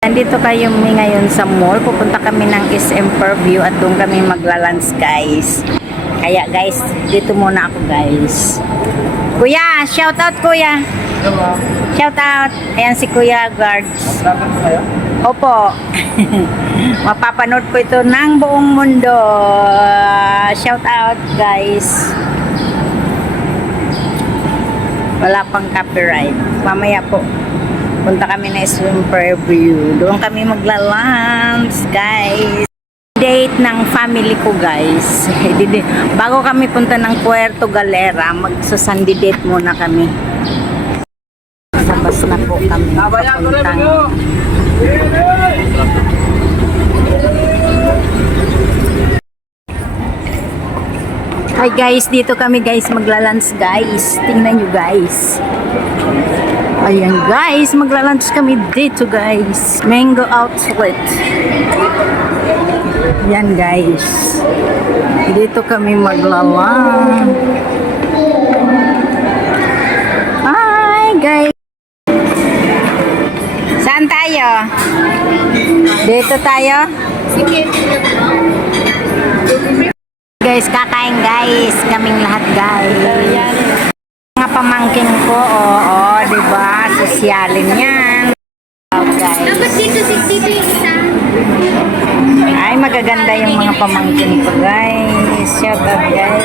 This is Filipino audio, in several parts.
Nandito kami ngayon sa mall. Pupunta kami ng SM Fairview at doon kami maglalunch, guys. Kaya guys, dito muna ako, guys. Kuya, shout out kuya. Shout out. Ayan si Kuya Guards. Opo. Mapapanood po ito ng buong mundo. Shout out, guys. Wala pang copyright. Mamaya po. Punta kami na SM Fairview. Doon kami magla-lunch, guys. Date ng family ko, guys. Bago kami punta ng Puerto Galera, magsa-Sunday date muna kami. Sabas na po kami. Papuntang Hi guys, dito kami guys magla-lunch, guys. Tingnan nyo, guys. Ayan guys, magla-lunch kami dito, guys. Mango Outlet. Yan guys. Dito kami magla-lunch. Hi guys. Saan tayo? Dito tayo? Guys, kakain guys. Kaming lahat, guys. Mga pamangkin ko, oo, diba? Sosyalin yan. Oh, guys. Dapat dito 60 isa. Ay, magaganda yung mga pamangkin ko, guys. Shout out, guys.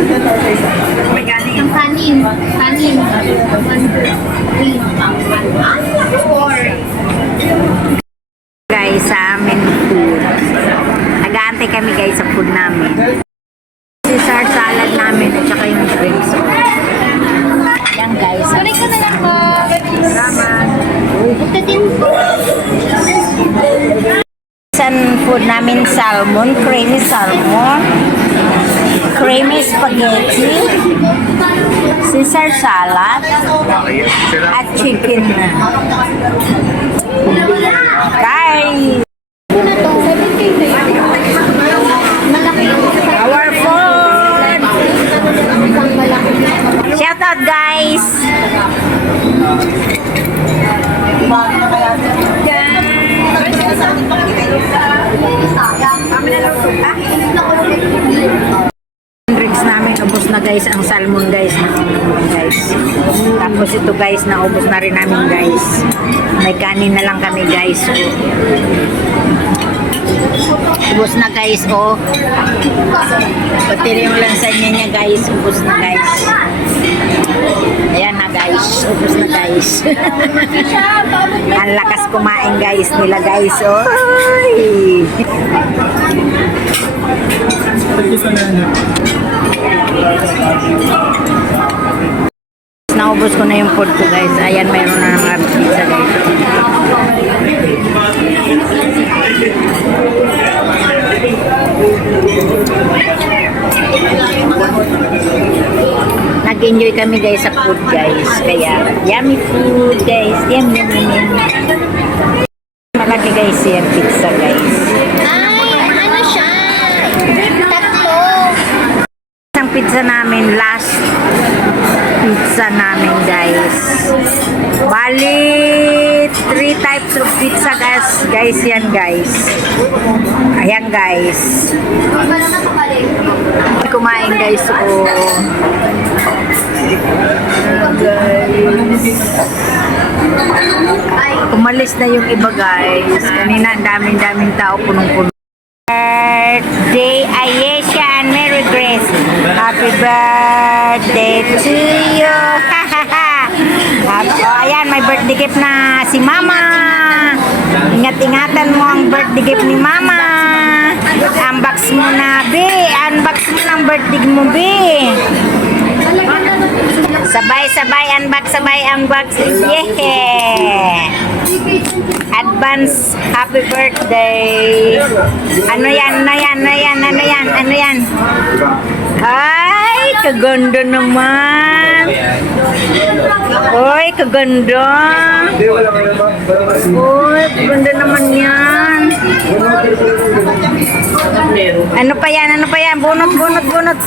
Ang kanin. Kanin. 1, 2, 3, 4. Guys, sa amin food. Nag-aantay kami, guys, sa food namin. Caesar salad namin at saka yung drinks. Yan, guys. Sorry ka na lang po. Salamat. Pagkatin po. San food namin, salmon, creamy salmon, creamy spaghetti, Caesar salad, at chicken. Guys! Our food! Shout out, guys! Drinks namin, ubos na guys ang salmon, guys. Tapos ito guys, naubos na rin namin, guys. May kanin na lang kami, guys. Ubos na, guys, oh. Pati rin yung lansanya niya, guys. Ubos na, guys. Ayan na, guys. Ubos na, guys. Ang lakas kumain, guys, nila, guys. Oh. Naubos ko na yung food ko, guys. Ayan, mayroon na ng mga pizza, guys. Nag-enjoy kami, guys, sa food, guys. Kaya, yummy food, guys. Yum, yum, yum, yum. Malaki, guys, yung pizza, guys. Ay, ano siya? Tatlo. Ang pizza namin, last pizza namin, guys. Bali, 3 types of pizza, guys. Guys, yan, guys. Ayan, guys. Kumain, guys. Oh. Guys. Umalis na yung iba, guys. Kanina, ang daming tao, punong-puno. Birthday, Ayesha, and Merry Grace. Happy birthday to you. Ayan, may birthday gift na si Mama. Ingat-ingatan mo ang birthday gift ni Mama. Unbox mo na, B. Unbox mo ng birthday mo, B. Sabay-sabay unbox. Yeah. Advance happy birthday. Ano yan? Ay, kaganda naman. Oy, kaganda. Oy, kaganda naman yan. Ano pa yan? Bunot.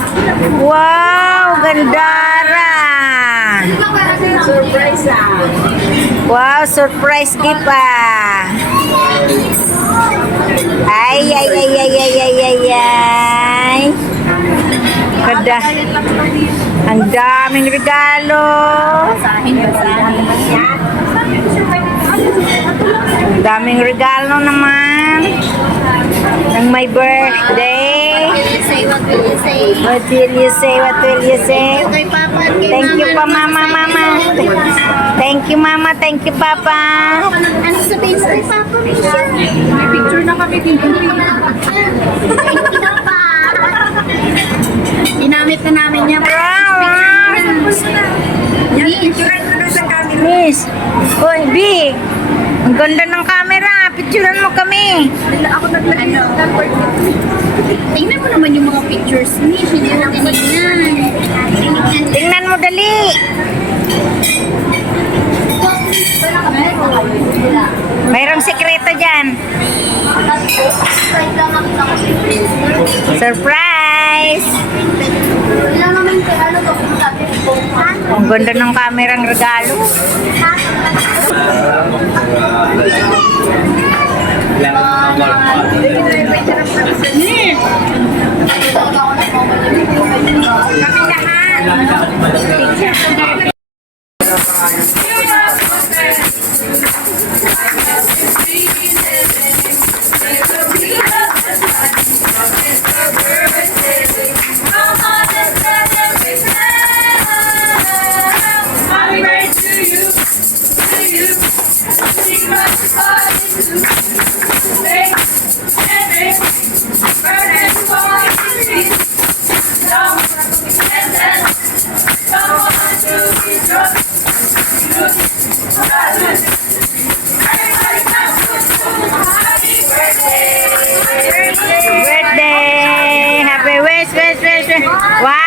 Wow, gandara. Surprise ah. Wow, surprise gift ah. Ay, ay, ay, ay, ay, ay, ay, ay. Kada. Ang daming regalo. Ang daming regalo naman. Ng my birthday. Say, what will you say? What will you say? What will you say? Kay Papa at kay Thank you pa, Mama. mama. Thank you, mama. Thank you, papa. Ano sabihin mo kay Papa, Misha? May picture na kami dito. Thank you, Papa. Ginamit na namin niya. Wow! Yan, picture na sa camera. Miss, oy, Big. Ang ganda ng camera. Picturean mo kami. Ako naglagay ng number. Tingnan mo naman yung mga pictures. Mish, hindi na tinignan. Tingnan mo dali. Mayroong sekreto dyan. Surprise! Ang ganda ng kamerang regalo. Birthday! Happy wish, wish, wish, wish. Wow!